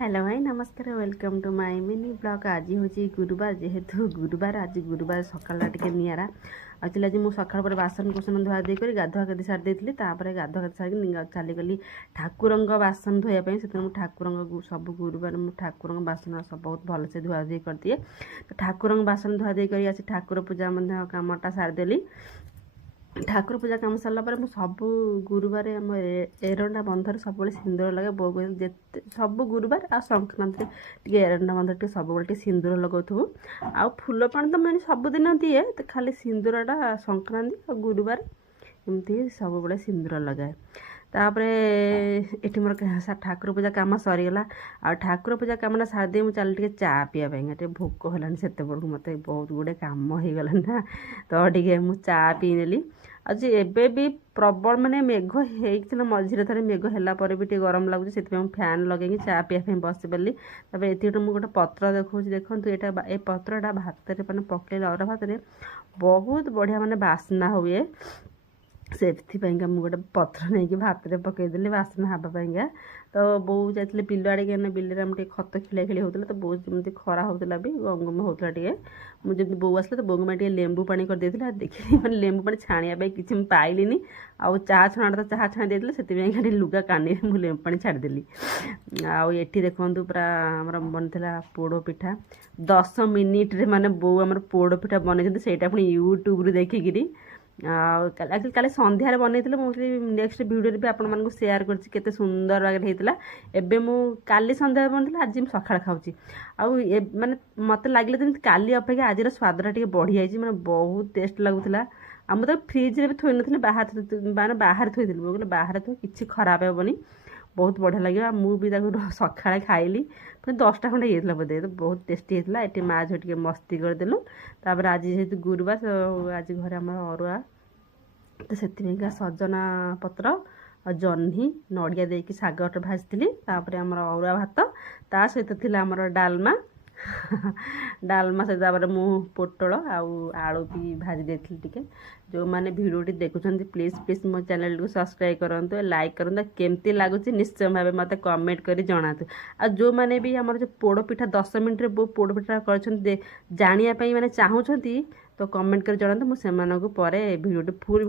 Hello भाई नमस्कार welcome to my mini blog. आज हूँ गुरुवार जेहेतु गुरुवार आज गुरुवार सकाल टे निरा एक्चुअली आज मुझे सकाल पर बासन कुसन धुआ देकर गाधुआ गाधी सारी देती गाधुआ गाधी सारी चलीगली ठाकुर बासन धोयापाई से ठाकुर सब गुरुवार मुझे ठाकुर बासन सब बहुत भलसे धुआ धुई कर दिए। तो ठाकुर बासन धुआ देकर आज ठाकुर पूजा कामटा सारीदेली। ठाकुर पूजा काम सारा पर सब गुरुवार आम एरंडा बंधर सब सिंदूर लगे बो जिते सब गुरुवार आ संक्रांति टे एरंडा बंधर सब सिंदूर लगाऊ आ फूल पानी तो मैंने सबुदिन दिए तो खाली सिंदूरटा संक्रांति और गुरुवार एमती सब सिंदूर लगाए। तापर ये मोर ठाकुर पूजा कम सरीगला आ ठाकुर पूजा कम सारी मुझे चल चा पीवाई भोक है से मत बहुत गुड़े कम हो गला ना तो टे मुझे चा पी नेली। आज एबे भी प्रबल माने मेघ होता मझे थे मेघ है भी गरम लगुच से फैन लगे चा पीवा बस पड़ी। ये मुझे गोटे पत्र देखा देखो यहाँ ये पत्रटा भात मैंने पकड़े अरा भात बहुत बढ़िया माने बास्ना हुए से मुझे गोटे पत्र नहीं कि भात में पकईदेली बासना हाँपाई। तो बो जाते बिल आड़े बिल में खत खिला खिली होता तो बहुत जमी खरा होता भी गंगम होता टे मुझे बो आसला तो बोग में लेंबू पानी कर देती देखिए मैंने लेंबू पानी छाणिया किसी पाइलिनी आउ चा छणा तो चाह छाणी देते से लुगा कानी मुझे लेंबू पानी छाड़देली। आउ देखु पूरा आमर बनता पोड़ पिठा 10 मिनिट्रे माने बो आम पोड़ पिठा बनई से पुणी यूट्यूब देखिकी काली संध्यार बनई मुझे नेक्स्ट वीडियो भी आपण मानक शेयर करते सुंदर भाग होता। एबे मु काली संध्या बनता आज सका खाऊँ आउ माने मत लगे जमी काली अपेक्षा आज स्वादटा टे बढ़ी जाइए मैंने बहुत टेस्ट लगुला। आ मुझे फ्रिज भी थोई नी बाहर बाहर थोड़ी बोले बाहर थो कि खराब हेनी बहुत बढ़िया लगे मुझे सका खाइली फिर 10टा खंडे ये बोधे तो बहुत टेस्टी होता। ये माँ झी टे मस्ती करदेलु तापर आज जेहेतु गुरुवार तो आज घर आम अरुआ तो से सजना पत्र और जह्नी नड़िया देकी शाग भाजी तापर आम अरुआ भात ता सहित थी आमर डालमा डालमा सहित मु पोटल आलू भी भाजी देती टे। जो मैंने वीडियो देखुं प्लीज प्लीज मो चैनल को सब्सक्राइब करूँ लाइक करूँ केमती लगुच निश्चय भाव मत कमेंट कर जनातु। आ जो मैंने भी आम जो पोड़ पिठा 10 मिनट वो पोड़ पिठा कर जानापी मैंने चाहूँगी तो कमेंट कर जनातु मुझे वीडियो फुल